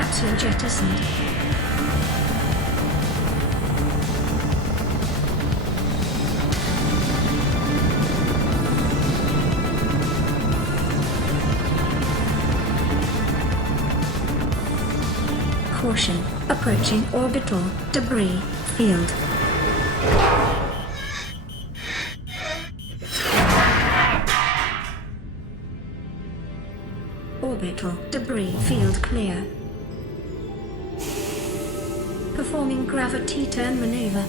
Capsule jettisoned. Caution, approaching orbital debris field. Orbital debris field clear. Performing gravity turn maneuver.